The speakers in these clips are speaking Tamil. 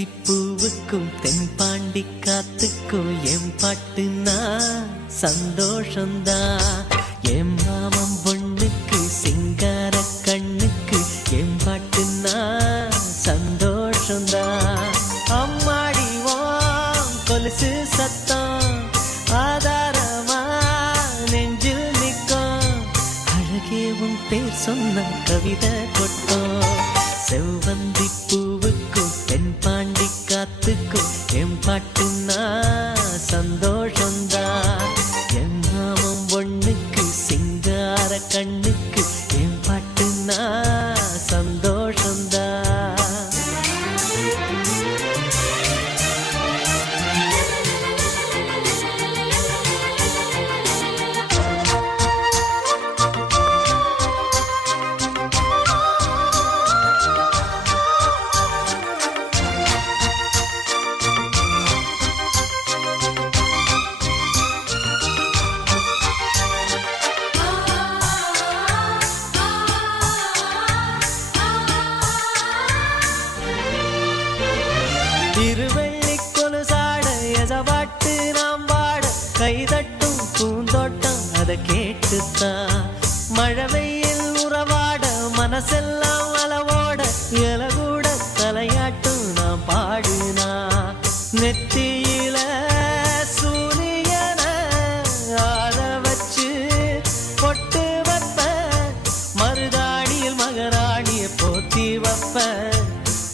செவ்வந்தி பூவுக்கும் தென்பாண்டி காத்துக்கும் என் பாட்டுனா சந்தோஷந்தான். என் மாமன் பொண்ணுக்கு சிங்கார கண்ணுக்கு என் பாட்டுனா சந்தோஷந்தான். அம்மாடிவோம் கொலுசு சத்தம் ஆதாரமா நெஞ்சில் நிற்கும். அழகே உன் பேர் சொன்ன கவிதை கொட்டும். செவ்வந்தி பூவுக்கும் தென்பாண்டி காத்துக்கும் என் பாட்டுனா சந்தோஷந்தான். என் மாமன் பொண்ணுக்கு சிங்கார கண்ணுக்கு என் பாட்டுனா சந்தோஷந்தான். திருவள்ளி கொலுசாட எசவாட்டு நாம் வாட கைதட்டும் பூந்தோட்டம் அதை கேட்டுத்தான். மழை வெயில் உறவாட மனசெல்லாம் அளவோட இலகூட தலையாட்டும் நாம் பாடுனா. நெத்தியில சூரியன ஆட வச்சு பொட்டு வைப்ப, மருதாணியில் மகராணிய போத்தி வைப்ப,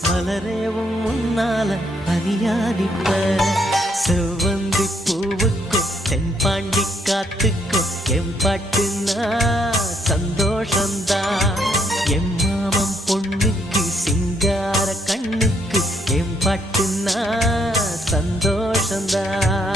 மலரேவும் முன்னால அணியாதிப்ப. செவ்வந்தி பூவுக்கும் தென்பாண்டி காத்துக்கும் என் பாட்டுனா சந்தோஷந்தான். என் மாமன் பொண்ணுக்கு சிங்கார கண்ணுக்கு என் பாட்டுனா சந்தோஷந்தான்.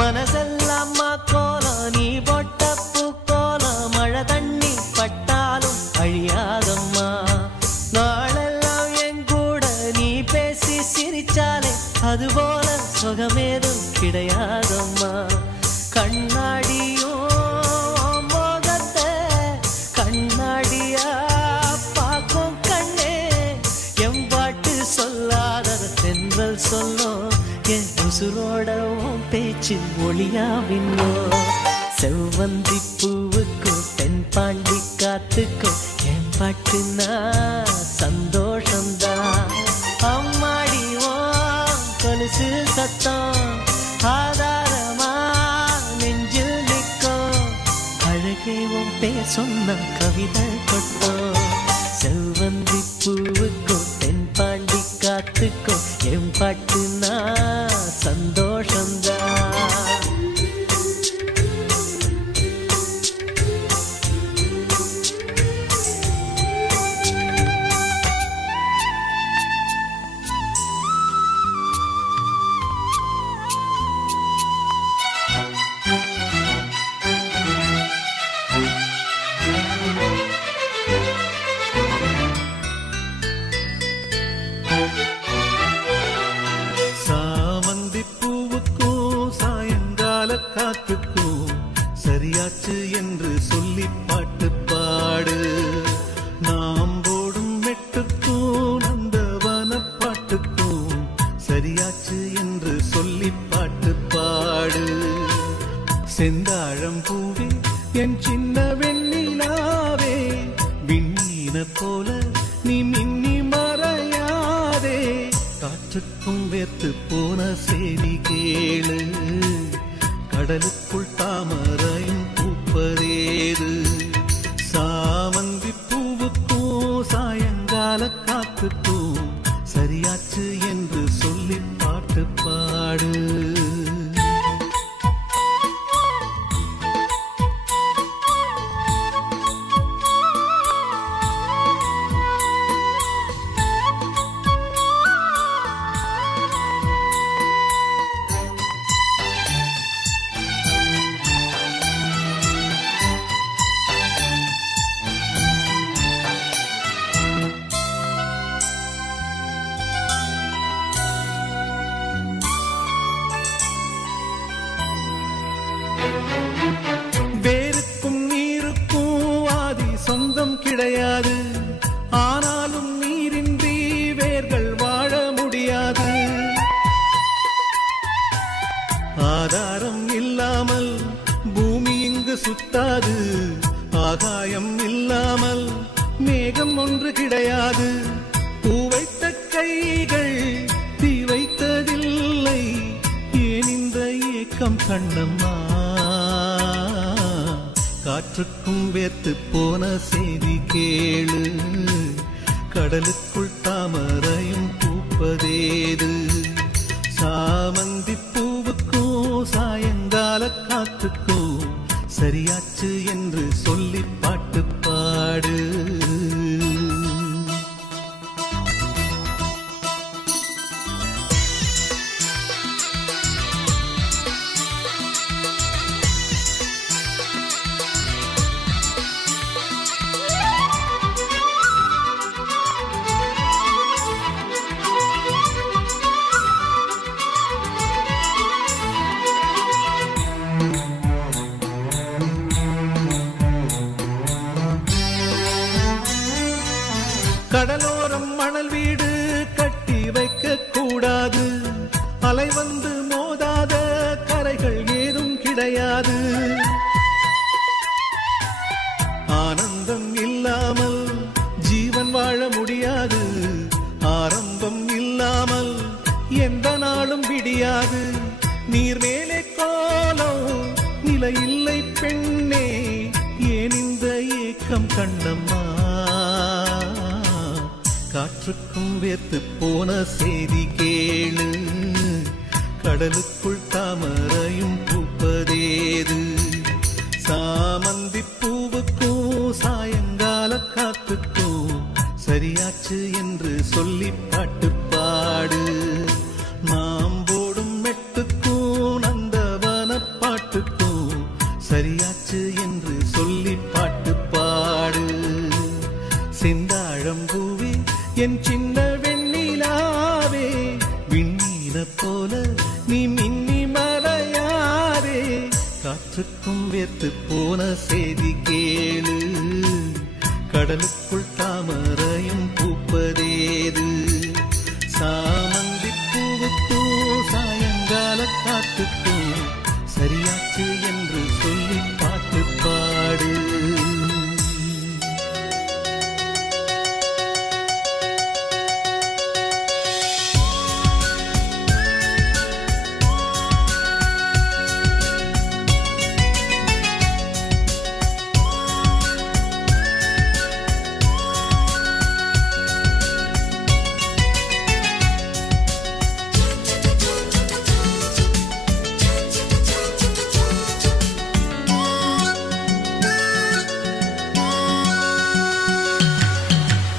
மனசெல்லாம் கோலம் நீ போட்ட பூக்கோலம், மழை தண்ணி பட்டாலும் அழியாதம்மா. நாளெல்லாம் என் கூட நீ பேசி சிரிச்சாலே அதுபோல சுகமேதும் கிடையாதம்மா. கண்ணாடியும் மோகத்தை கண்ணாடியா பார்க்கும் கண்ணே, என் பாட்டு சொல்லாத தென்றல் சொல்லும். என் உசுரோட பேச்சு ஒளியாவின்னோ. செவ்வந்தி பூவுக்கும் தென்பாண்டி காத்துக்கும் என் பாட்டுனா சந்தோஷந்தான். அம்மாடிவோம் கொலுசு சத்தம் ஆதாரமா நெஞ்சில் நிற்கும். அழகே உன் பேர் சொன்ன கவிதை கொட்டும். செவ்வந்தி பூவுக்கும் தென்பாண்டி காத்துக்கும் என் பாட்டுனா சந்தோஷந்தான். காத்துக்கும் சரியாச்சு என்று சொல்லி பாட்டு பாடு. நாம் போடும் மெட்டுக்கும் நந்தவன பாட்டுக்கும் சரியாச்சு என்று சொல்லி பாட்டு பாடு. செந்தாழம் பூவே என் சின்ன வெண்ணிலாவே, விண்ணீன போல நீ மின்னி மறையாதே. காற்றுக்கும் வேர்த்து போன செய்தி கேளு, கடலுக்குள் தாமரையும் பூப்பதேது. சாமந்தி பூவுக்கும் சாயங்கால காத்துக்கும் சரியாச்சு என்று சொல்லி பாட்டு பாடு. ஆதாரம் இல்லாமல் பூமி இங்கு சுத்தாது, ஆகாயம் இல்லாமல் மேகம் ஒன்று கிடையாது. பூ வைத்த கைகள் தீ வைத்ததில்லை, ஏன் இந்த ஏக்கம் கண்ணம்மா? காற்றுக்கும் வேர்த்து போன செய்தி கேளு, கடலுக்குள் தாமரையும் பூப்பதேது. சாமந்தி பூவுக்கும் சாயங்கால காத்துக்கும் சரியாச்சு என்று சொல்லி பாட்டு பாடு. கடலோரம் மணல் வீடு கட்டி வைக்க கூடாது, அலை வந்து மோதாத கரைகள் ஏதும் கிடையாது. ஆனந்தம் இல்லாமல் ஜீவன் வாழ முடியாது, ஆரம்பம் இல்லாமல் எந்த நாளும் விடியாது. நீர் மேலே கோலம் நிலை இல்லை பெண்ணே, ஏன் இந்த ஏக்கம் கண்ணம்மா? காற்றுக்கும் வேர்த்து போன செய்தி கேளு, கடலுக்குள் தாமரையும் பூப்பதேது. சாமந்தி பூவுக்கும் சாயங்கால காத்துக்கும் சரியாச்சு என்று சொல்லி பாட்டு பாடு. நாம் போடும் மெட்டுக்கும் நந்தவன பாட்டுக்கும் சரியாச்சு என்று சொல்லி பாட்டு பாடு. செந்தாழம்பூவே என் சின்ன வெண்ணிலாவே, விண்ணீர போல நீ மின்னி மறையாதே. காற்றுக்கும் வேர்த்து போன செய்தி கேளு, கடலுக்குள் தாமரையும் பூப்பதேது. சாமந்தி பூவுக்கும் சாயங்கால காத்துக்கும் சரியாச்சு என்று சொல்லி பாட்டு பாடு.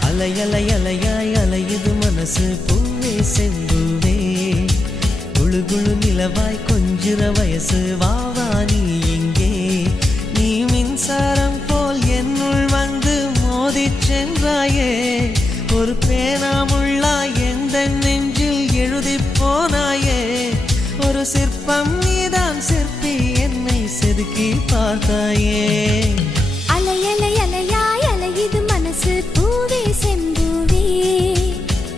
அலையலையலையாய் அலையுது மனசு பூவே செம்பூவே, குழு குழு நிலவாய் கொஞ்சிற வயசு வாவா நீ இங்கே. நீ மின்சாரம் போல் என்னுள் வந்து மோதிச் சென்றாயே, ஒரு பேனாமுள்ளாய் எந்த நெஞ்சில் எழுதி போனாயே. ஒரு சிற்பம் நீதான் சிற்பி, என்னை செதுக்கி பார்த்தாயே. அலையலை அலையாய் அலையுது மனசு பூவே செம்பூவே,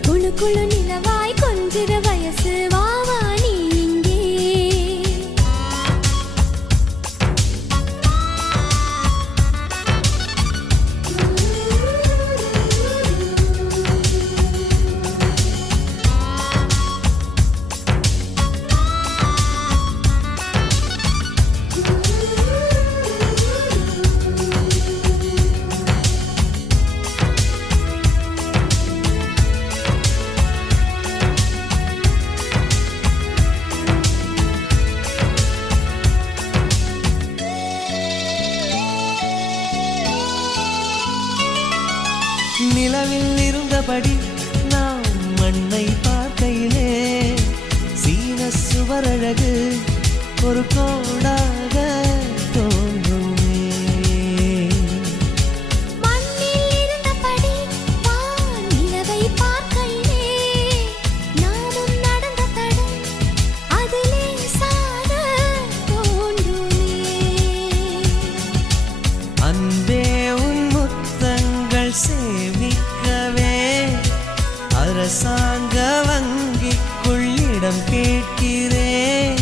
குழு குழு நிலவாய் கொஞ்சிற வயசு வாவா நீ இங்கே. நிலவில் இருந்தபடி நாம் மண்ணை பார்க்கையிலே, சீன சுவரழகு ஒரு கோடாக தோன்றுமே. மண்ணில் இருந்தபடி வான் நிலவை பார்க்கையிலே, நாமும் நடந்த தடம் அதிலே சாக தோன்றுமே. அன்பே உன் முத்தங்கள் சேமிக்கவே அரசாங்க வங்கிக்குள் இடம் கேட்கிறேன்.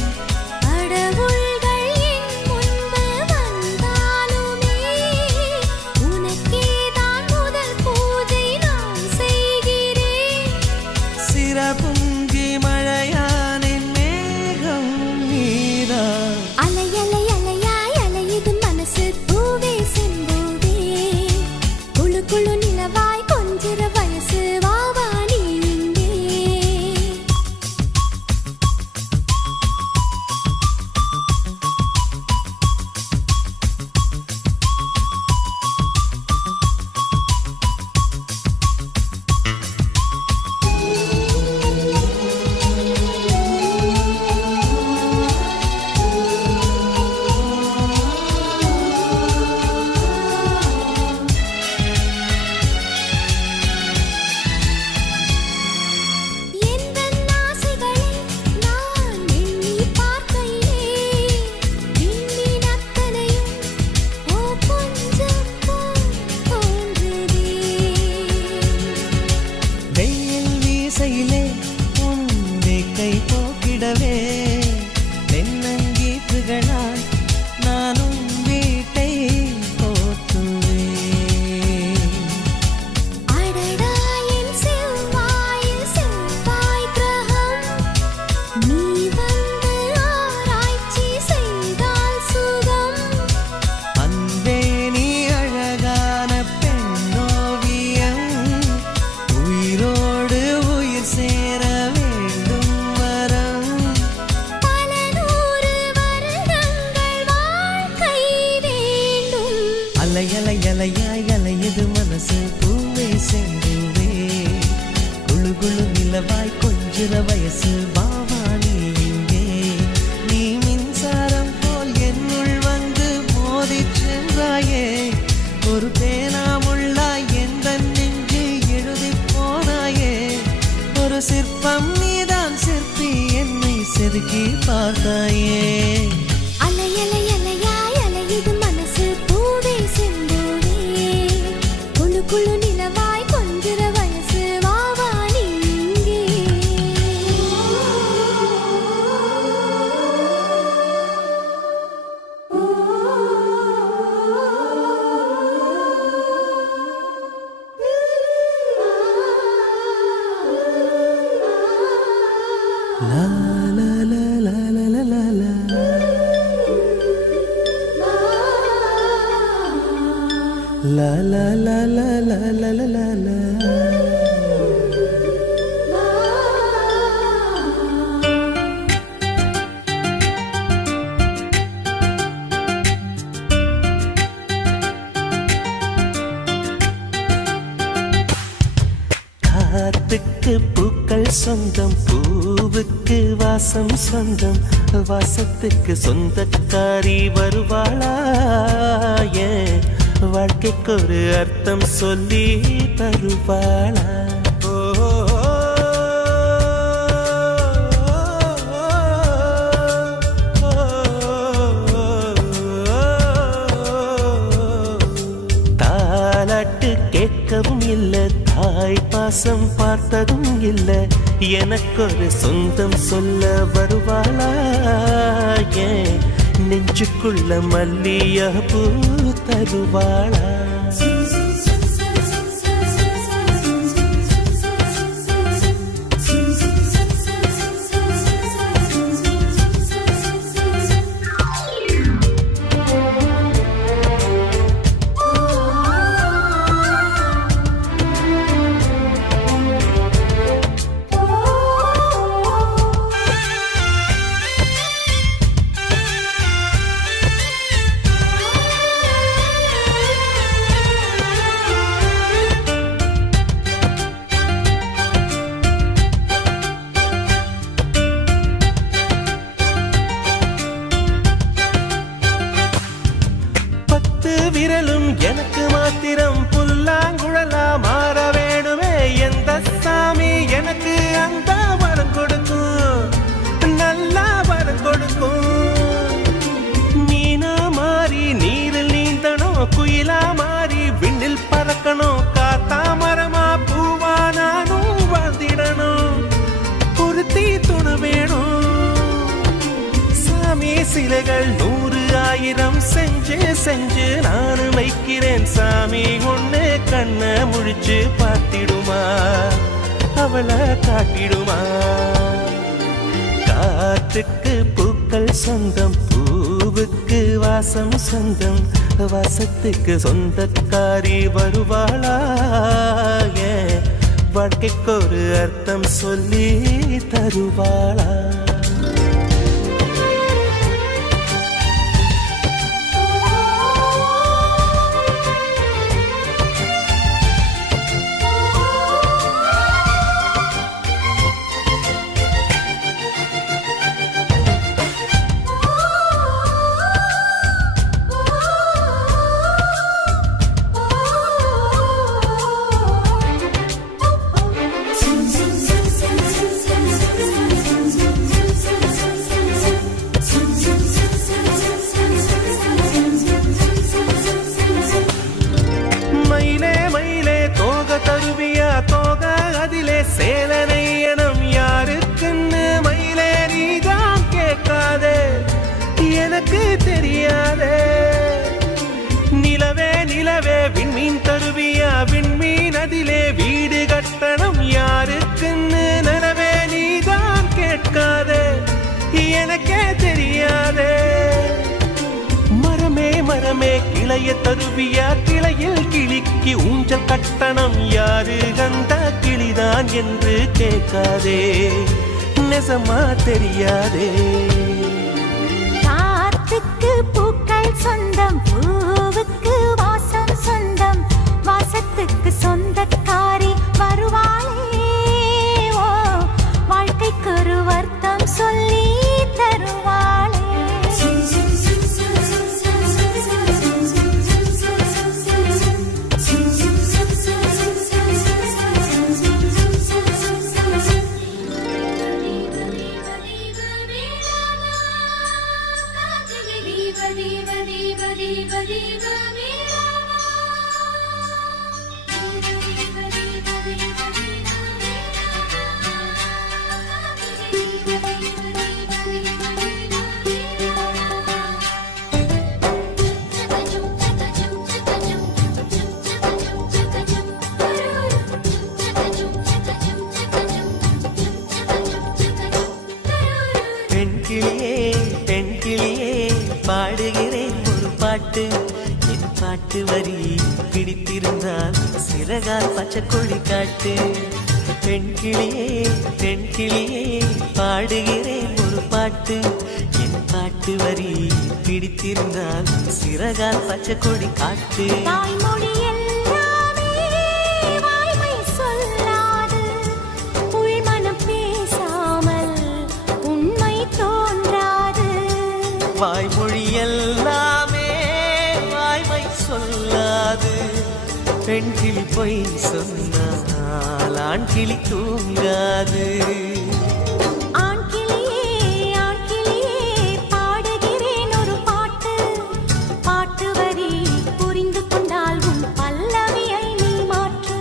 உருக்கி பார்த்தாயே. அலை அலை அலையாய் அலையுது மனசு பூவே செந்தூரே. குழு குழு நிலவாய் கொஞ்சிற வயசு வாவா நீங்கே. லா லா லா லா லா லா லா லா. லா லா லா லா லா லா லா லா லா. காத்துக்கு பூக்கள் சொந்தம், பூவுக்கு வாசம் சொந்தம், வாசத்துக்கு சொந்தக்காரி வருவாளா? ஏன் வாழ்க்கைக்கு ஒரு அர்த்தம் சொல்லி தருவாளா? தாலாட்டு கேட்கவும் இல்லை, தாய் பாசம் பார்த்ததும் இல்லை, எனக்கொரு சொந்தம் சொல்ல வருவாளா? ஏன் நெஞ்சுக்குள்ள மல்லிய பூ தருவாளா? விரலும் எனக்கு மாத்திரம் புல்லாங்குழலா மாற வேணுமே. எந்த சாமி எனக்கு அந்த வரம் கொடுக்கும், நல்லா வரம் கொடுக்கும். மீனா மாறி நீரில் நீந்தணும், குயிலா மாறி விண்ணில் பறக்கணும், காத்தா மரமா பூவா நானும் வாழ்ந்திடணும். பொருத்தி துணு வேணும் சாமி, சிலைகள் 100,000 செஞ்சு செஞ்சு நானு வைக்கிறேன் சாமி. ஒண்ணு கண்ண முழிச்சு பார்த்திடுமா, அவளை காட்டிடுமா? காத்துக்கு பூக்கள் சொந்தம், பூவுக்கு வாசம் சொந்தம், வாசத்துக்கு சொந்தக்காரி வருவாளா? ஏன் வாழ்க்கைக்கு ஒரு அர்த்தம் சொல்லி தருவாளா? சேலனையனம் யாருக்குன்னு மயிலே நீதான் கேட்காதே, எனக்கு தெரியாதே. நிலவே நிலவே விண்மீன் தருவியா, விண்மீன் அதிலே வீடு கட்டணம் யாருக்குன்னு நிலவே நீதான் கேட்காதே, எனக்கே தெரியாதே. மரமே மரமே கிளைய தருவியா, கிளையில் கிளிக்கு ஊஞ்சல் கட்டணம் யாரு கண்ட கிளிதான் என்று கேட்காதே, நெசமா தெரியாதே. காத்துக்கு பூக்கள் சொந்தம், பூவுக்கு வாசம் சொந்தம், வாசத்துக்கு சொந்தக்காரி வருவாளே. ஓ வாழ்க்கைக்கு ஒரு அர்த்தம் சொல்லி தருவாளே. பெண்கிளியே பெண்கிளியே பாடுகிறேன் ஒரு பாட்டு என் பாட்டு வரி பிடித்திருந்தால் சிறகால் பச்சைக்கொடி காட்டு பெண்கிளியே பெண்கிளியே பாடுகிறேன் ஒரு பாட்டு என் பாட்டு வரி பிடித்திருந்தால் சிறகால் பச்சைக்கொடி காட்டு தாய்மொழி எல்லாமே வாய்மை சொல்லாது உள்மனம் பேசாமல் உண்மை தோன்றாது வாய்மொழி எல்லாமே வாய்மை சொல்லாது பெண் கிளி பொய் சொன்னால் ஆண் கிளி தூங்காது ஆண் கிளியே பாடுகிறேன் ஒரு பாட்டு பாட்டு வரி புரிந்து கொண்டால் உன் பல்லவியை நீ மாற்று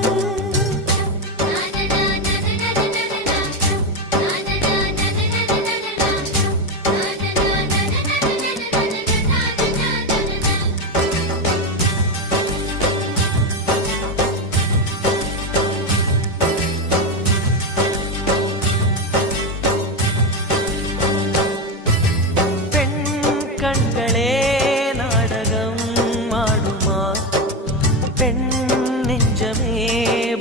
பெண் கண்களே நாடகம் ஆடுமா பெண் நெஞ்சமே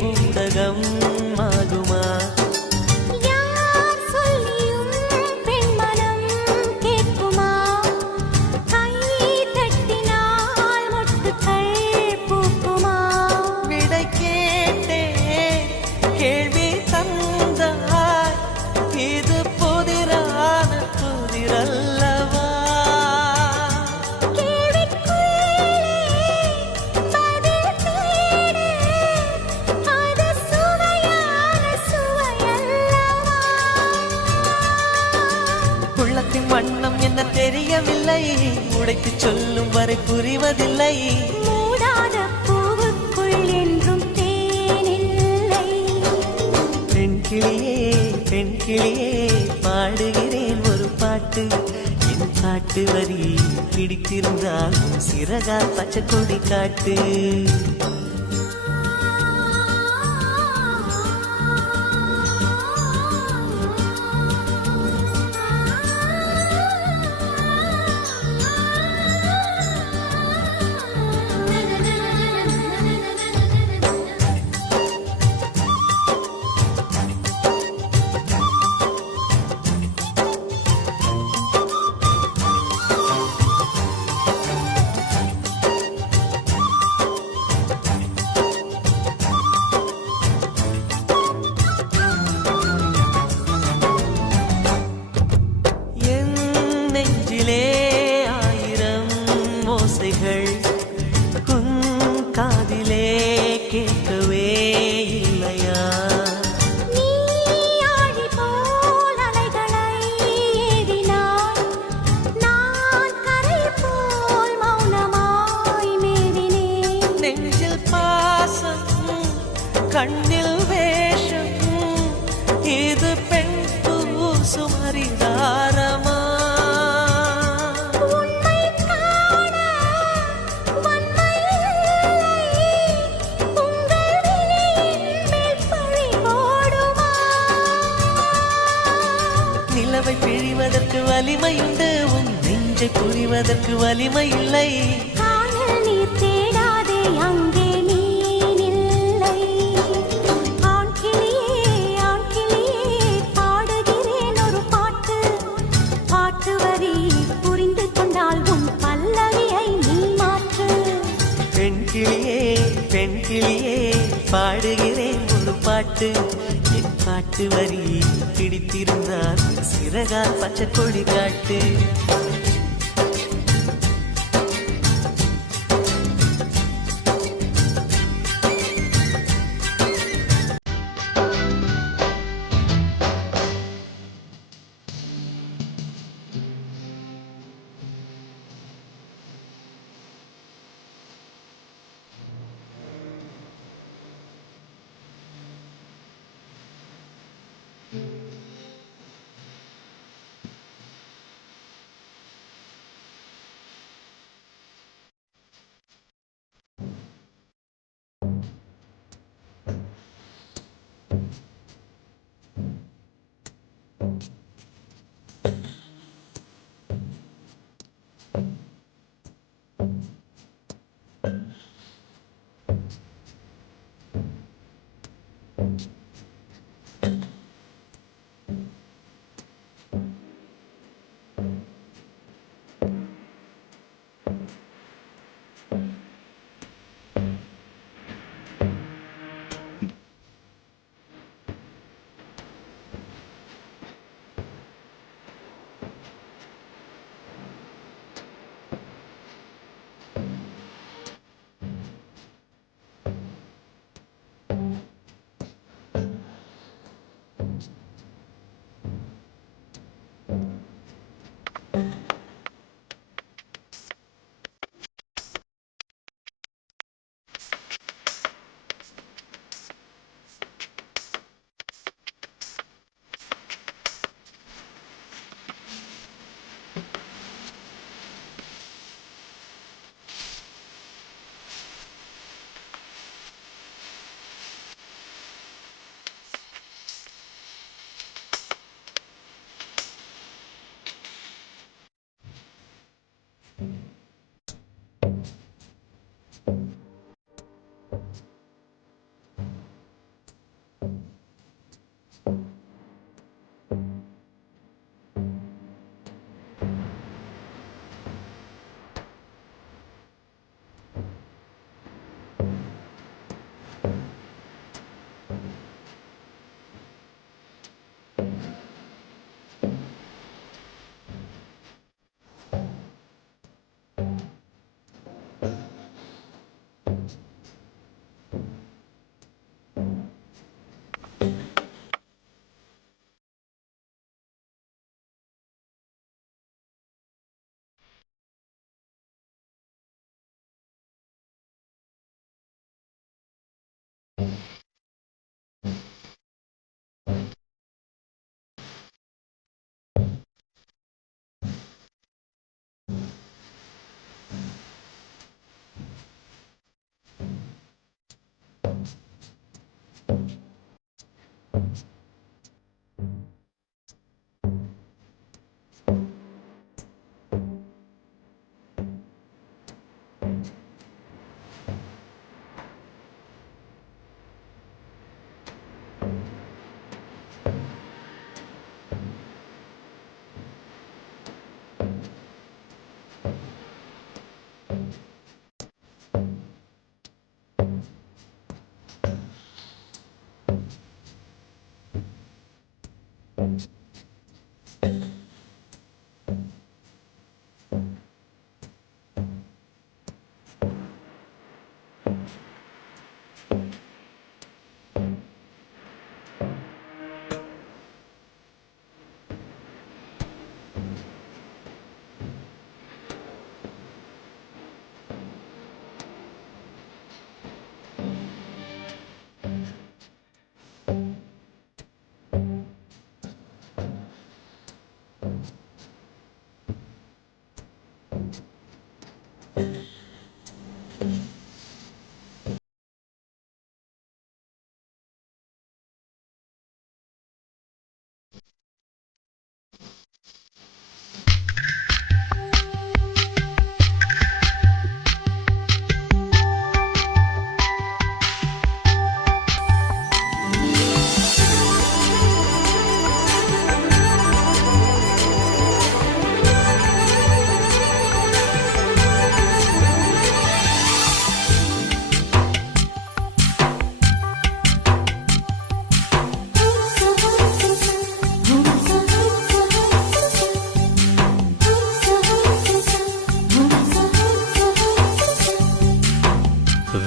பூடகம் ஆகுமா யார் சொல்லியும் பெண்மனம் கேட்குமா கை தட்டினால் மொட்டுக்கள் பூக்குமா விடை கேட்டே கேள்வி தந்தாய் இது புதிரான புதிரல்லவா கேள்விக்குள்ளே பதில் தேடு அது சுவையான சுவையல்லவா உள்ளத்தின் வண்ணம் என்ன தெரியவில்லை உடைத்து சொல்லும் வரை புரிவதில்லை மூடாத பூவுக்குள் என்றும் தேனில்லை பெண் கிளியே பாடுகிறேன் ஒரு பாட்டு என் பாட்டு வரி பிடித்திருந்தால் சிறகால் பச்சைக்கொடி காட்டு என் நெஞ்சிலே ஆயிரம் ஓசைகள் உன் காதிலே கேட்கவே இல்லையா நீ ஆழி போல் அலைகளை ஏறினாய் நான் கரை போல் மௌனமாய் மேவினேன் நெஞ்சில் பாசம் கண்ணில் வேஷம் இது பெண் சுமரிதாரமா உன்னை காண வன்மை இல்லை உங்கள் விழியின் மேல் பழி போடுமா நிலவை பிழிவதற்கு வலிமையுண்டு உன் நெஞ்சை புரிவதற்கு வலிமை இல்லை காணல் நீர் தேடாதே அங்கே நீர் இல்லை ஆண் கிளியே பாடுகிறேன் ஒரு பாட்டு பாட்டு வரி புரிந்து கொண்டால் உன் பல்லவியை நீ மாற்று பெண் கிளியே பாடுகிறேன் ஒரு பாட்டு என் பாட்டு வரி பிடித்திருந்தால் சிறகால் பச்சைக்கொடி காட்டு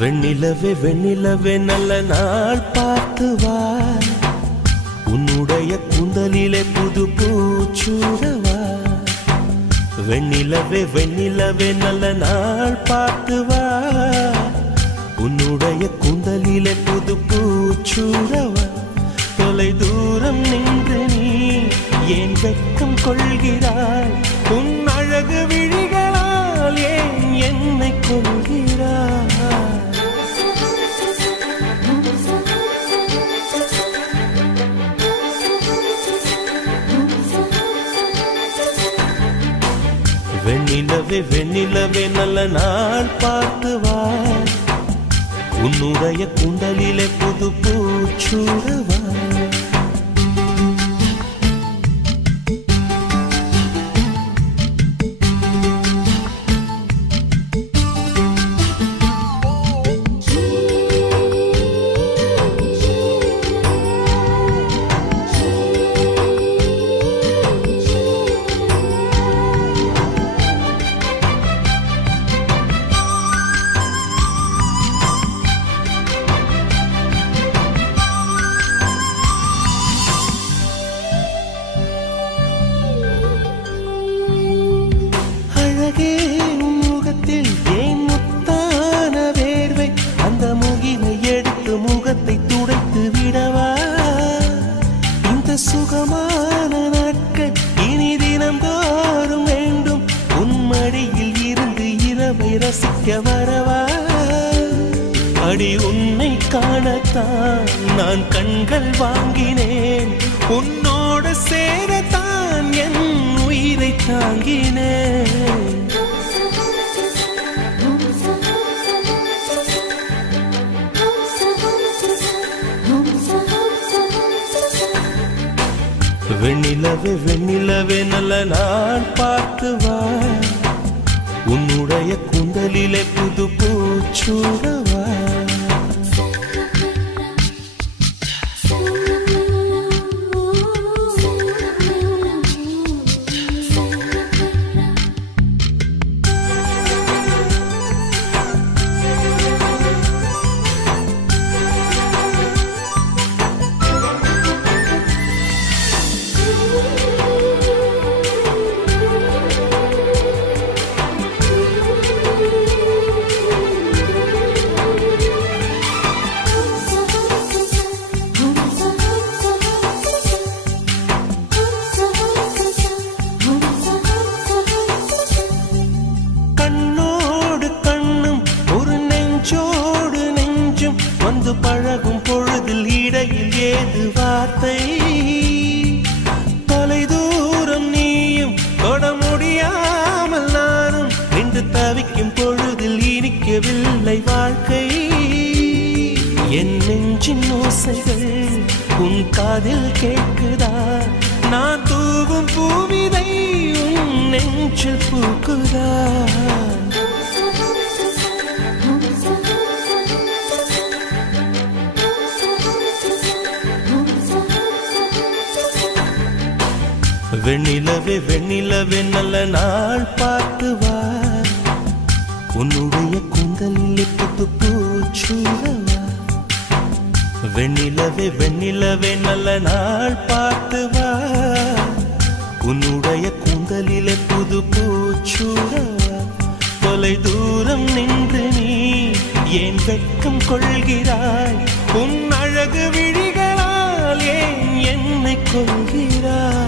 வெண்ணிலவே வெண்ணிலவே நல்ல நாள் பார்த்து வா, உன்னுடைய கூந்தலிலே புது பூச்சூடவா. வெண்ணிலவே வெண்ணிலவே நல்ல நாள் பார்த்து வா, உன்னுடைய கூந்தலிலே புது பூச்சூடவா. தொலை தூரம் நின்று நீ ஏன் வெட்கம் கொள்கிறாய், உன் அழகு விழிகளால் ஏன் என்னை கொள்கிறாய். வெண்ணிலவே வெண்ணிலவே நல்ல நாள் பார்த்து வா, உன்னுடைய கூந்தலிலே புது பூச்சூடவா. சுகமான நாட்கள் இனி தினம்தோறும் வேண்டும், உன்மடியில் இருந்து இரவை ரசிக்க வரவா. அடி உன்னை காணத்தான் நான் கண்கள் வாங்கினேன், உன்னோடு சேரத்தான் என் உயிரை தாங்கினேன். வெண்ணிலவே வெண்ணிலவே நல்ல நாள் பார்த்து வா, உன்னுடைய கூந்தலிலே புது பூச்சூடவா. முடியவில்லை வாழ்க்கை. என் நெஞ்சின் ஓசைகள் உன் காதில் கேட்குதா? நான் தூவும் பூவிதை உன் நெஞ்சில் பூக்குதா? வெண்ணிலவே வெண்ணிலவே நல்ல நாள் பார்த்து வா, உன்னுடைய கூந்தலில் புத்து பூச்சூடவா. வெண்ணிலவே வெண்ணிலவே நல்ல நாள் பார்த்து வா, உன்னுடைய கூந்தலில் புது பூச்சூடவா. தொலை தூரம் நின்று நீ ஏன் வெட்கம் கொள்கிறாய்? உன் அழகு விழிகளால் ஏன் என்னை கொள்கிறாய்?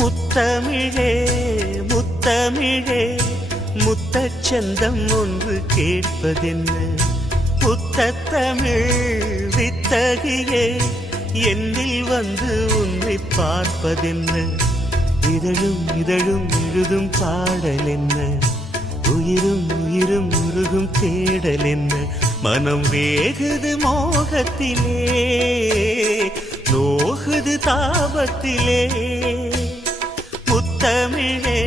முத்தமிழே முத்தமிழே முத்தச்சந்தம் ஒன்று கேட்பதென்ன? முத்தத்தமிழ் வித்தகியே என்னில் வந்து உன்னை பார்ப்பதென்ன? இதழும் இதழும் எழுதும் பாடல் என்ன? உயிரும் உயிரும் உருகும் தேடல் என்ன? மனம் வேகுது மோகத்திலே, நோகுது தாபத்திலே. முத்தமிழே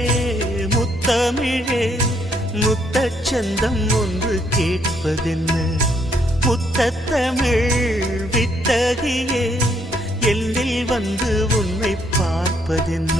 முத்தமிழே முத்தச்சந்தம் ஒன்று கேட்பதென்ன? முத்தத்தமிழ் வித்தகியே எல்லில் வந்து உன்னை பார்ப்பதென்ன?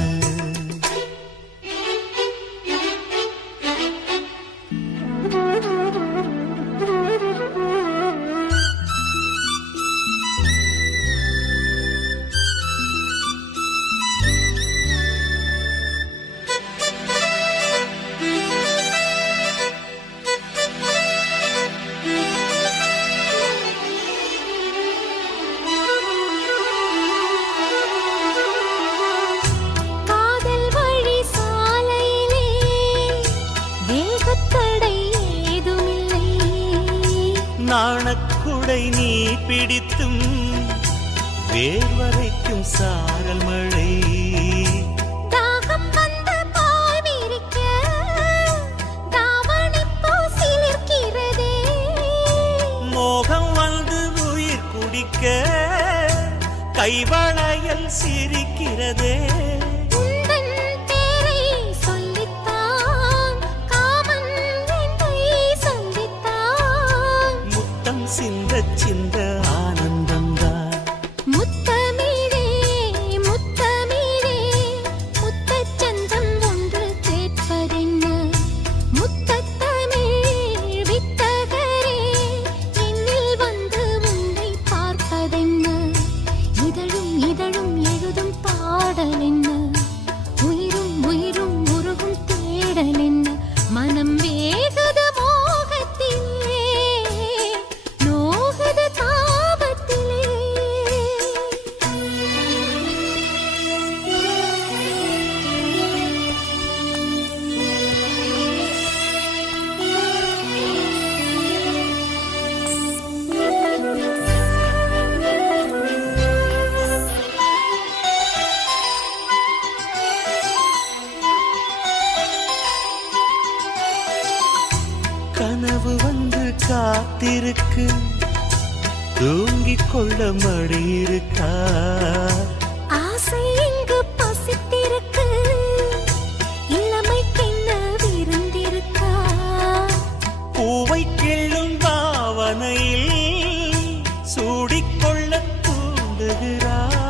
நாணக்குடை நீ பிடித்தும் வேர்வரைக்கும் சாரல் மழை. தாகம் வந்து பாய் விரிக்க தாவணிப்பூ சிலிர்க்கிறதே. மோகம் வந்து உயிர் குடிக்க கைவளையல் சிரிக்கிறதே. சிந்த சிந்த ஆனந்தம்தான். முத்தமிழே முத்தமிழே முத்தச்சந்தம் ஒன்று கேட்பதென்ன? முத்தத்தமிழ் வித்தகரே என்னில் வந்து உன்னை பார்ப்பதென்ன? இதழும் இதழும் எழுதும் பாடல் என்ன? உயிரும் உயிரும் உருகும் தேடல் என்ன? மனம் வேகுது கனவு வந்து காத்திருக்கு, தூங்கிக் கொள்ள மடி இருக்கா? ஆசை இங்கு பசித்திருக்கு, இளமைக்கென்ன விருந்திருக்கா? பூவை கிள்ளும் பாவனையில் சூடிக்கொள்ள தூண்டுகிறார்.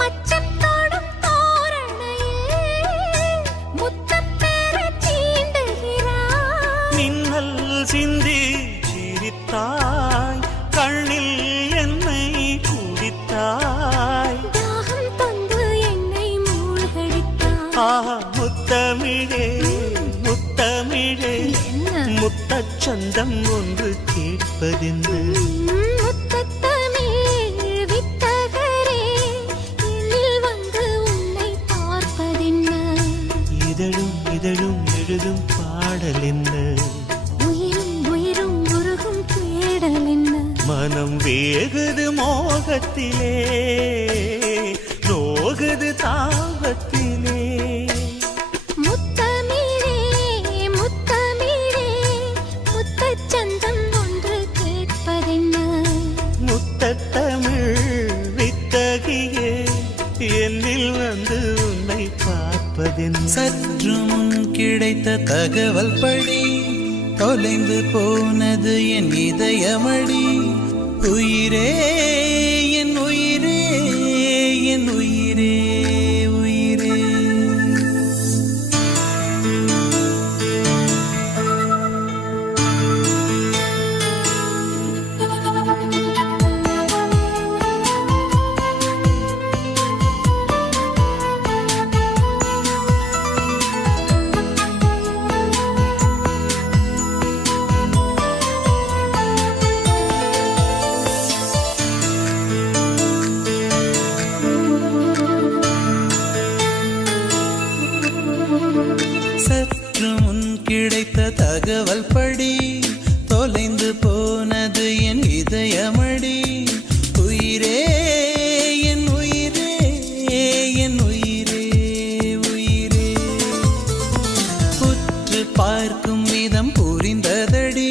மச்சம் தோடும் தோரணையில் முத்தம் பெற சீண்டுகிறார். மின்னல் சிந்தி சிரித்தாய், கண்ணில் என்னை குடித்தாய். சொந்தம் ஒன்று கேட்பதென்ன? முத்தத்தமிழ் வித்தகரே, எழில் வந்து உன்னை பார்ப்பதென்ன? இதழும் இதழும் எழுதும் பாடல் என்ன? உயிரும் உயிரும் உருகும் தேடல் என்ன? மனம் வேகுது மோகத்திலே, நோகுது தாபத்திலே. முத்தமிழே முத்தமிழே, முத்தச்சந்தம் ஒன்று கேட்பதென்ன? முத்தத்தமிழ் வித்தகியே, என்னில் வந்து உன்னை பார்ப்பதென்ன? சற்று முன் கிடைத்த தகவல் படி தொலைந்து போனது என் இதயமடி. உயிரே என் உயிரே என் உயிரே உயிரே. சற்று முன் கிடைத்த தகவல் படி தொலைந்து போனது என் இதயமடி. உயிரே என் உயிரே என் உயிரே உயிரே. உற்று பார்க்கும் விதம் புரிந்ததடி,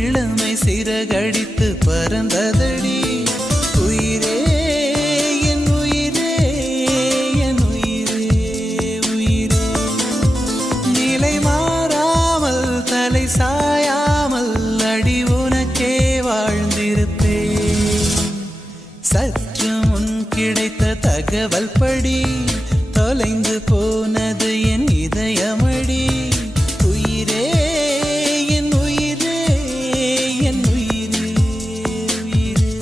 இளமை சிறகடித்து பறந்ததடி. உயிரே என் உயிரே என் உயிரே உயிரே. நிலை மாறாமல் தலை சாயாமல் அடி உனக்கே வாழ்ந்திருப்பேன். சற்று முன் கிடைத்த தகவல் படி தொலைந்து போனது என் இதயமடி. உயிரே என் உயிரே என் உயிரே உயிரே.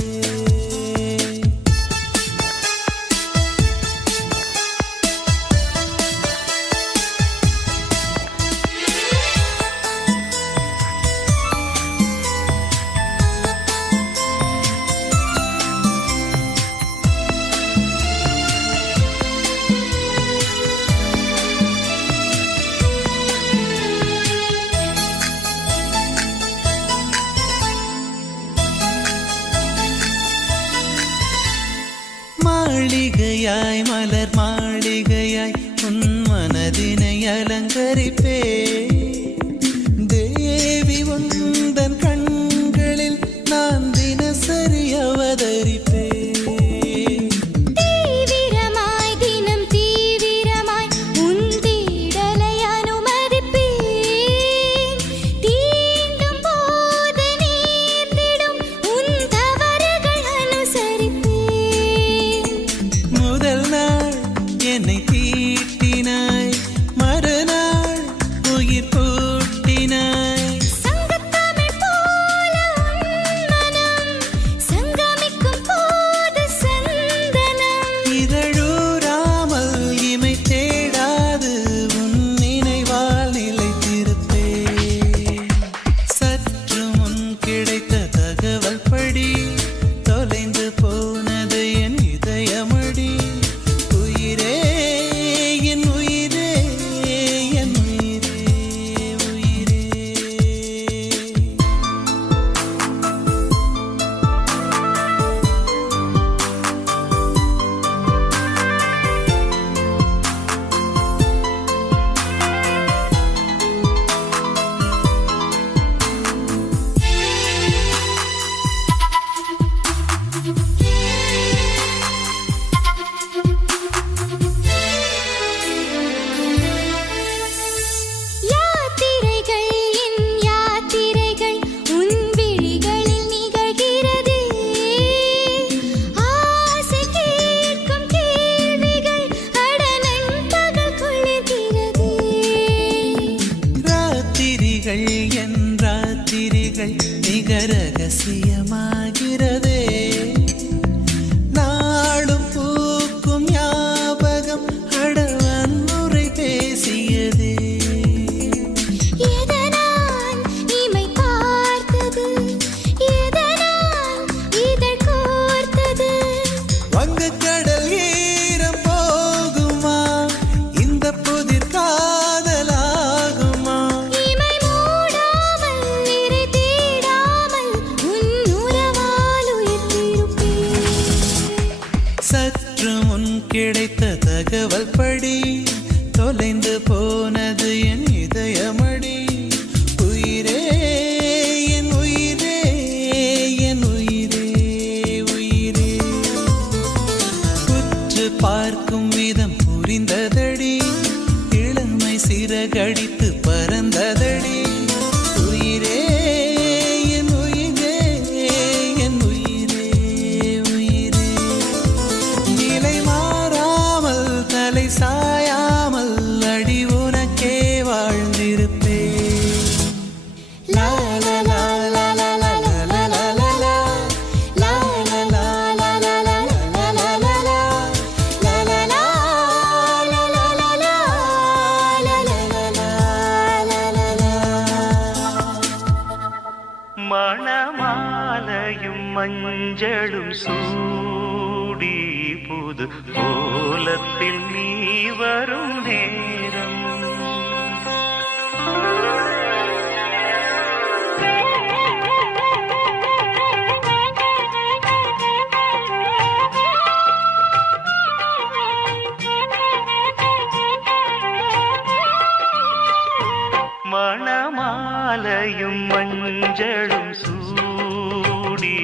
மாளிகையாய் மலர் மாளிகையாய் உன் மனதினை அலங்கரிப்பே. தேவி உந்தன் கண்களில் நான் தினசரி அவதரிப்பே. தீவிரமாய் தினம் தீவிரமாய் உன் தேடலை அனுமதிப்பேன். தீண்டும் போது நேர்ந்திடும் உன் தவறுகள் அனுசரிப்பேன். முதல் நாள் என்னை தீட்டினாய், மறுநாள் உயிர் பூட்டினாய். சங்கத்தமிழ் போல உன் மனம் சங்கமிக்கும் போது சந்தனம். இதழூராமல் இமை தேடாது உன் நினைவால் நிலைத்திருப்பேன். சற்று முன் கிடைத்த தகவல் படி தொலைந்து போனது என் இதயமடி. உயிரே என் உயிரே என் உயிரே உயிரே. யாத்திரைகள் என் யாத்திரைகள் உன் விழிகளில் நிகழ்கிறதே. ஆசை கேட்கும் கேள்விகள் அடனன் பகல் கொள்ளுகிறதே. ராத்திரிகள் என் ராத்திரிகள் மிக ரகசியமாகிறதே. நாளும் பூக்கும் ஞாபகம் அடவன் முறை பேசியதே. எதனால் இமை மஞ்சளும் சூடி புது கோலத்தில் நீ வரும் நேரம் மணமாலையும் மஞ்சளும் சூடி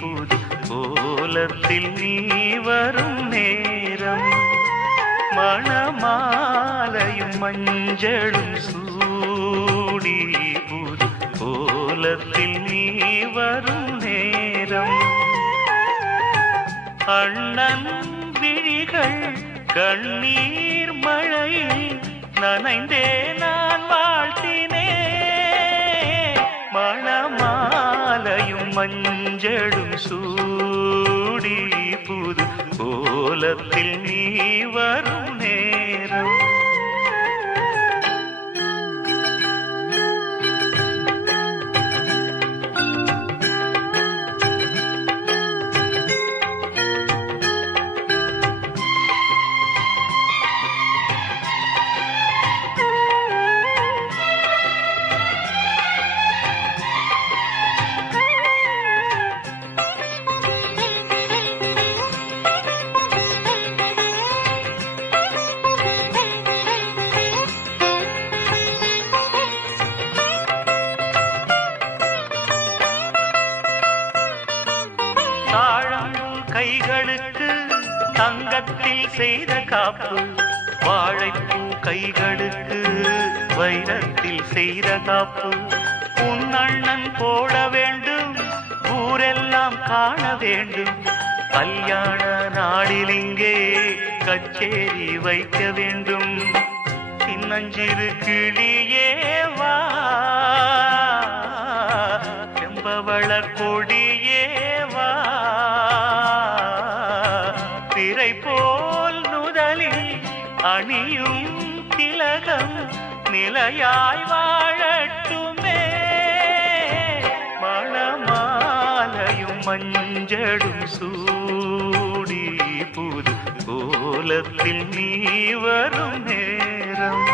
புது கோலத்தில் நீ வரும் நேரம் மணமாலையும் மஞ்சளும் சூடி புது கோலத்தில் நீ வரும் நேரம் அண்ணன் விழிகள் கண்ணீர் மழையில் நனைந்தே நான் வாழ்த்தினே மணமாலையும் மஞ்சளும் சூடி புது கோலத்தில் நீ வரும் நேரம் கைகளுக்கு தங்கத்தில் செய்த காப்பு வாழைப்பூ கைகளுக்கு வைரத்தில் செய்த காப்பு உன் அண்ணன் போட வேண்டும் ஊரெல்லாம் காண வேண்டும் கல்யாண நாளில் இங்கே கச்சேரி வைக்க வேண்டும் சின்னஞ்சிறு கிளியே வா செம்பவள கொடியே வா திரை போல் நுதலில் அணியும் திலகம் நிலையாய் வாழட்டுமே மணமாலையும் மஞ்சளும் சூடி புது கோலத்தில் நீ வரும் நேரம்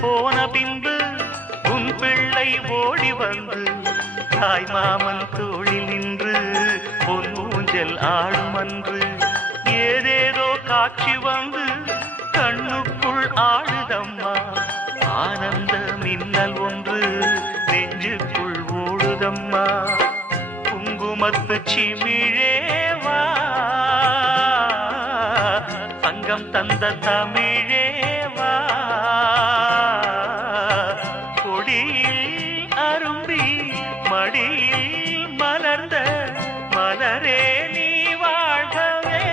போன பின்பு உன் பிள்ளை ஓடி வந்து தாய் மாமன் தோளில் நின்று பொன் ஊஞ்சல் ஆடுமன்று ஏதேதோ காட்சி வந்து கண்ணுக்குள் ஆடுதம்மா ஆனந்த மின்னல் ஒன்று நெஞ்சுக்குள் ஓடுதம்மா குங்குமத்து சிமிழேவா தங்கம் தந்த தமிழேவா கொடியில் அரும்பி மடியில் மலர்ந்த மலரே நீ வாழ்கவே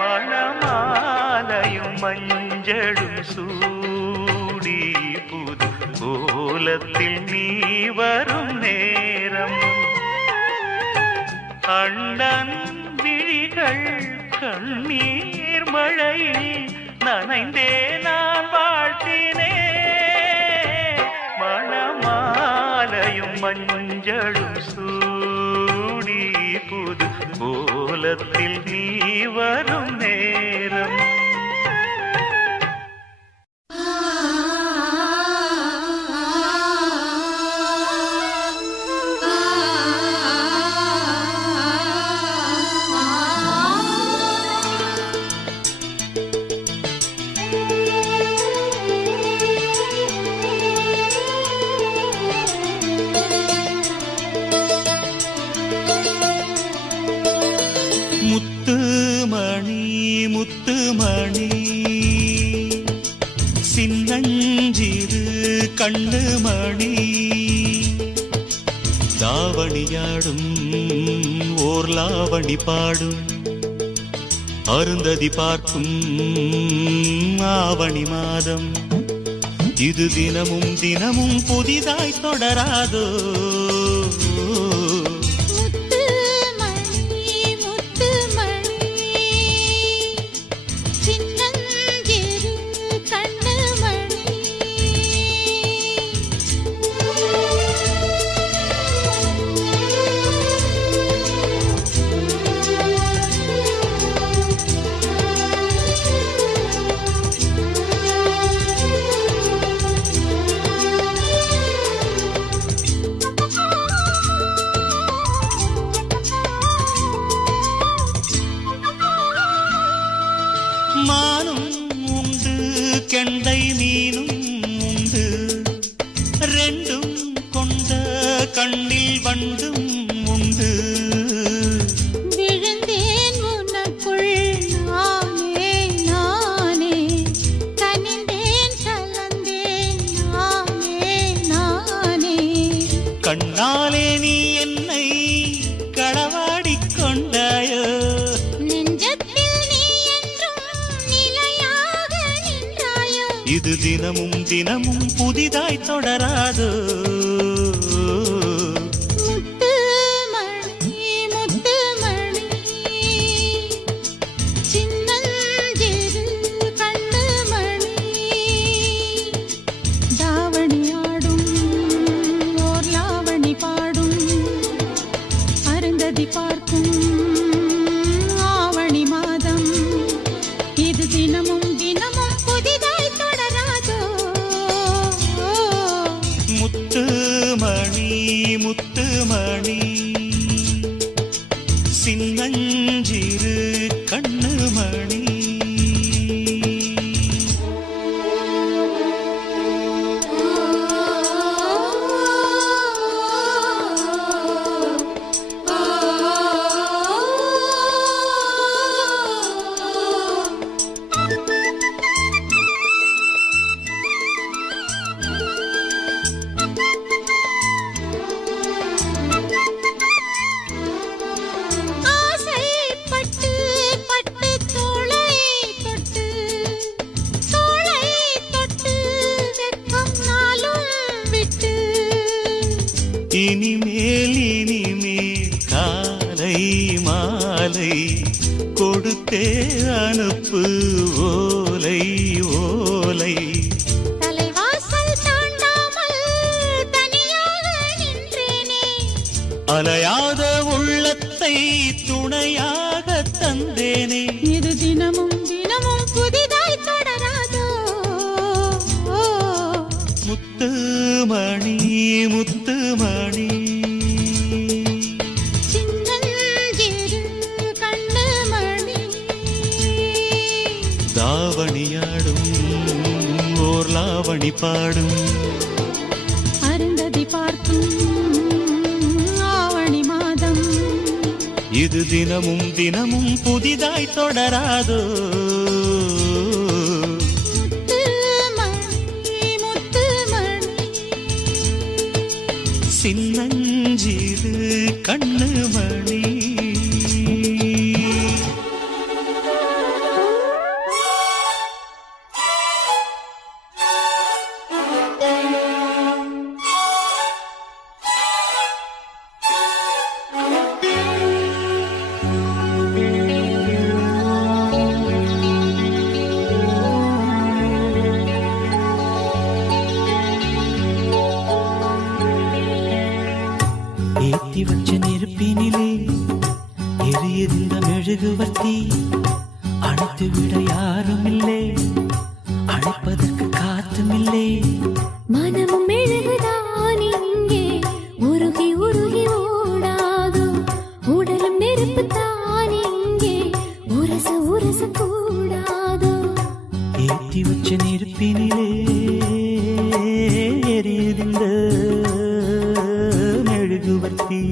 மணமாலையும் மஞ்சளும் சூடி புது கோலத்தில் நீ வரும் நேரம் அண்ணன் விழிகள் கண்ணீர் மழையில் நனைந்தே நான் வாழ்த்தினே மணமாலையும் மஞ்சளும் சூடி புது கோலத்தில் நீ வரும் நேரம் முத்துமணி சின்னஞ்சிறு கண்ணு மணி தாவணியாடும் ஓர் லாவணி பாடும் அருந்ததி பார்க்கும் ஆவணி மாதம் இது தினமும் தினமும் புதிதாய் தொடராதோ மானும் உண்டு கெண்டை மீனும் உண்டு ரெண்டும் கொண்ட கண்ணில் வண்டும் உண்டு விழுந்தேன் உனக்குள் நானே நானே கனிந்தேன் கலந்தேன் நானே நானே கண்ணாலே நீ என்னை களவாடிக் கொண்டாயோ இது தினமும் தினமும் புதிதாய் தொடராதோ முத்து மணி சின்னஞ்சிறு கண்ணு மணி தாவணியாடும் ஓர் லாவணி பாடும் அருந்ததி பார்க்கும் ஆவணி மாதம் இது தினமும் தினமும் புதிதாய் முத்து மணி சின்னஞ்சிறு கண்ணு மணி இனிமேல் காலை மாலை கொடுத்தே அனுப்பு ஓலை ஓலை தலைவாசல் தாண்டாமல் தனியாக நின்றேனே அலையாத உள்ளத்தை துணையாக தந்தேனே இது தினமும் தினமும் புதிதாய் தொடராதோ முத்து மணி சின்னஞ்சிறு கண்ணு மணி தாவணியாடும் ஓர் லாவணி பாடும் அருந்ததி பார்க்கும் ஆவணி மாதம் இது தினமும் தினமும் புதிதாய் தொடராதோ சின்னஞ்சிறு கண்ணு மணி ஏத்தி வச்ச நெருப்பினிலே எரியதிந்த மெழுகுவர்த்தி அணைத்து விட யாரும் இல்லை அழைப்பதற்கு காத்துமில்லை மனமும் மெழுகுதான் இங்கே உருகி உருகி ஓடாகும் உடலும் நெருப்பு தான் இங்கே உரச உரச கூடாதோ ஏத்தி வச்ச நெருப்பினிலே எரியதிந்த மெழுகுவர்த்தி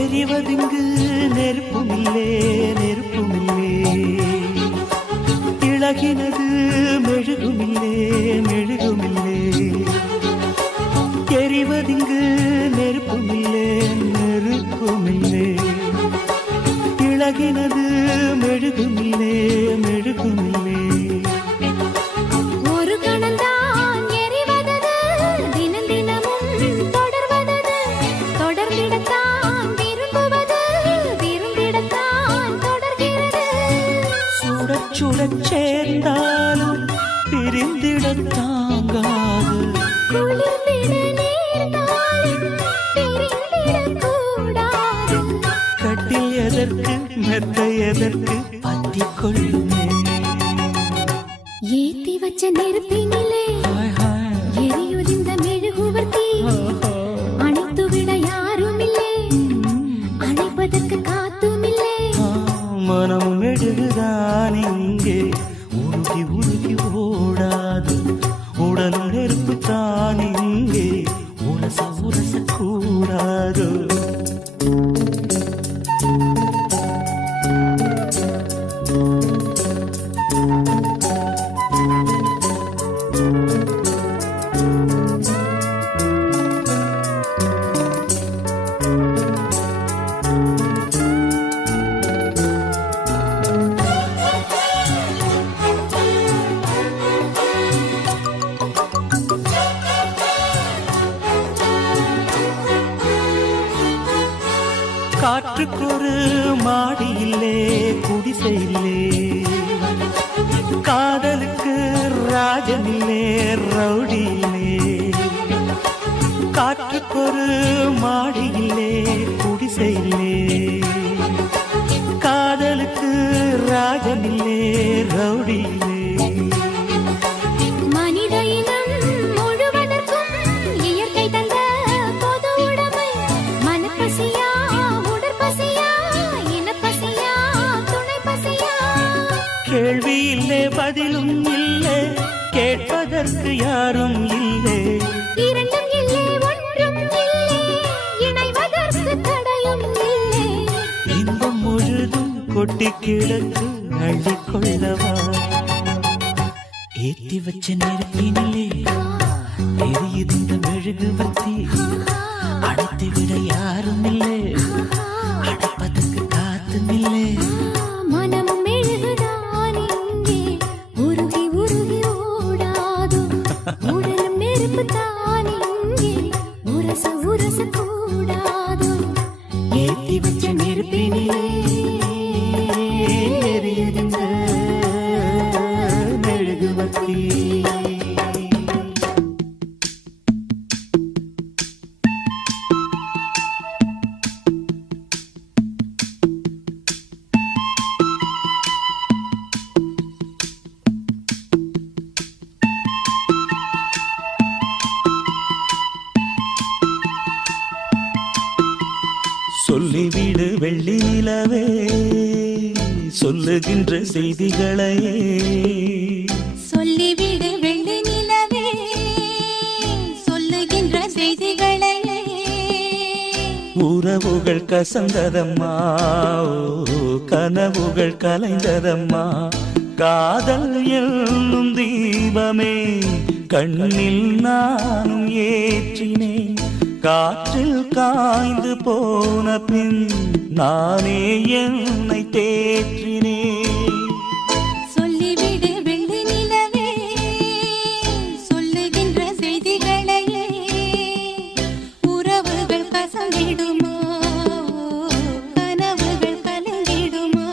எரிவதிங்கு நெருப்புமில்லே நெருப்புமில்லே, இழகினது மெழுகுமில்லே மெழுகுமில்லே. எரிவதிங்கு நெருப்புமில்லே நெருப்புமில்லே, இழகினது மெழுகுமில்லே மெழுகுமில்லே. ஒரு கணந்தான் எரிவதது, தினம் தினமும் தொடர்வதது, தொடர்ந்திடத்தான் விரும்புவது, விரும்பிடத்தான் தொடர்கிறது. சுடச் சுடச் சேர்ந்தாலும் பிரிந்திடத் தாங்காது, குளிர்ந்திட நேர்ந்தாலும் பிரிந்திடக் கூடாது. கட்டில் எதற்கு மெத்தை எதற்கு பத்திக் கொள்ளுமே. ஏத்தி வச்ச நெருப்பினிலே ஹாய் ஹாய் எரியுதிர்ந்த மெழுகுவர்த்தி, அணைத்துவிட யாருமில்லை, அணைப்பதற்கு காத்துமில்லை. மனம் மெழுகுதான் இங்கே உருகி உருகி ஓடாது, உடலும் நெருப்பு தான் இங்கே உரச உரச கூடாது. காற்றுக்கொரு மாடி இல்லே குடிசை இல்லே, காதலுக்கு ராஜனில்லே ரவுடி இல்லே. காற்றுக்கொரு மாடி இல்லே குடிசை இல்லே, காதலுக்கு ராஜனில்லே ரவுடி இல்லே. மனித இனம் முழுவதற்கும் இயற்கை தந்த பொது உடைமை, மனப்பசியா உடற்பசியா இனப்பசியா துணை பசியா. கேள்வி இல்லே பதிலும் இல்லை, கேட்பதற்கு யாரும் இல்லை. இரண்டும் இல்லை ஒன்றும் இல்லை, இணைவதற்கு தடையும் இல்லை. இன்பம் முழுதும் கொட்டி கிடக்கு அள்ளிக்கொள்ளவா. ஏத்தி வச்ச நெருப்பினிலே எரியுது இந்த மெழுகுவர்த்தி, அணைத்து விட யாரும் இல்லை, அணைப்பதற்கு காத்தும் இல்லை. மனமும் மெழுகுதான் இங்கே உருகி உருகி ஓடாது, உடலும் நெருப்பு தான் இங்கே உரச உரச கூடாது. ஏத்தி வச்ச நெருப்பினிலே எரியுது இந்த மெழுகுவர்த்தி. சொல்லிவிடு வெள்ளி நிலவே சொல்லுகின்ற செய்திகளையே, சொல்லிவிடு வெள்ளி நிலவே சொல்லுகின்ற செய்திகளை. உறவுகள் கசந்ததம்மா, கனவுகள் கலைந்ததம்மா. காதல் என்னும் தீபமே கண்ணில் நானும் ஏற்றினேன், காற்றில் காய்ந்து போன பின் நானே என்னை தேற்றினேன். சொல்லிவிடு வெள்ளி நிலவே சொல்லுகின்ற செய்திகளையே, உறவுகள் கசந்திடுமா கனவுகள் கலந்திடுமா.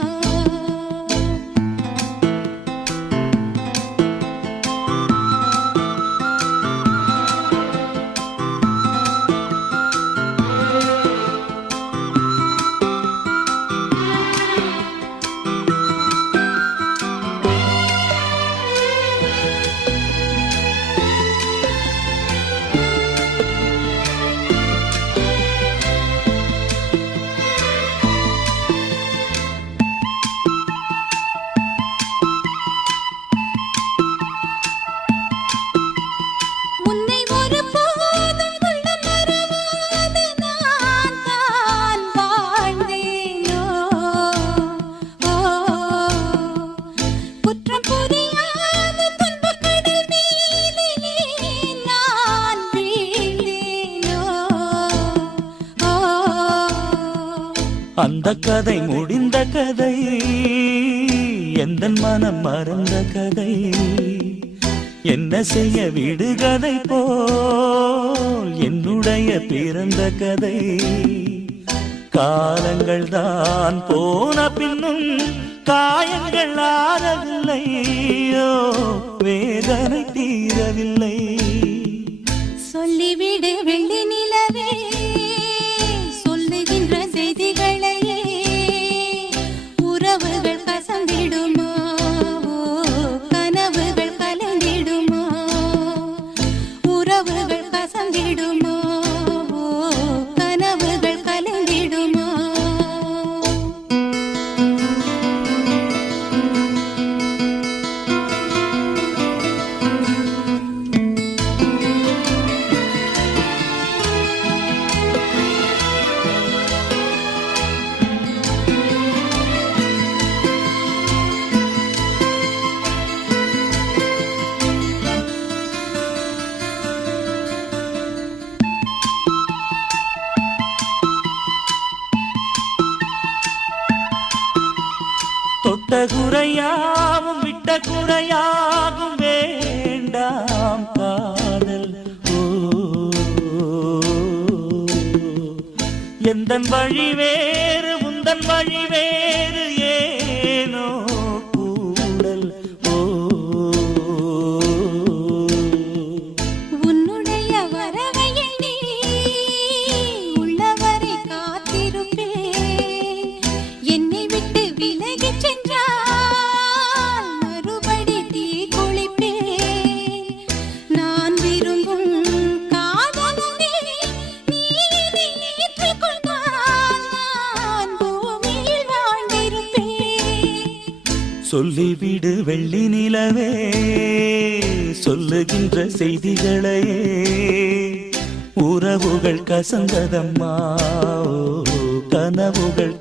அந்த கதை முடிந்த கதை, எந்தன் மனம் மறந்த கதை. என்ன செய்ய விடுகதை போல் என்னுடைய பிறந்த கதை. காலங்கள் தான் போன பின்னும் காயங்கள் ஆறவில்லை, வேதனை தீரவில்லை. சொல்லிவிடு வெள்ளி நிலவே, சொல்லுகின்ற செய்திகளையே. உறவுகள் கசந்திடுமா, கனவுகள் கலந்திடுமா. உறவுகள் கசந்திடுமா, கனவுகள் கலந்திடுமா. தொட்ட குறையாவும் விட்ட குறையாகும் வேண்டாம் காதல். எந்தன் வழி வேறு உந்தன் வழி வேறு, ஏனோ கூடல். உன்னுடைய வரவை எண்ணி உள்ளவரை காத்திருப்பேன். என்னை விட்டு விலகிச் சென்றால் மறுபடி தீ குளிப்பேன். நான் விரும்பும் காதலனே, நீ என்னை ஏற்றுக்கொண்டால் நான் பூமியில் வாழ்ந்திருப்பேன். சொல்லிவிடு வெள்ளி நிலவே, சொல்லுகின்ற செய்திகளையே. உறவுகள் கசந்ததம்மா, கனவுகள்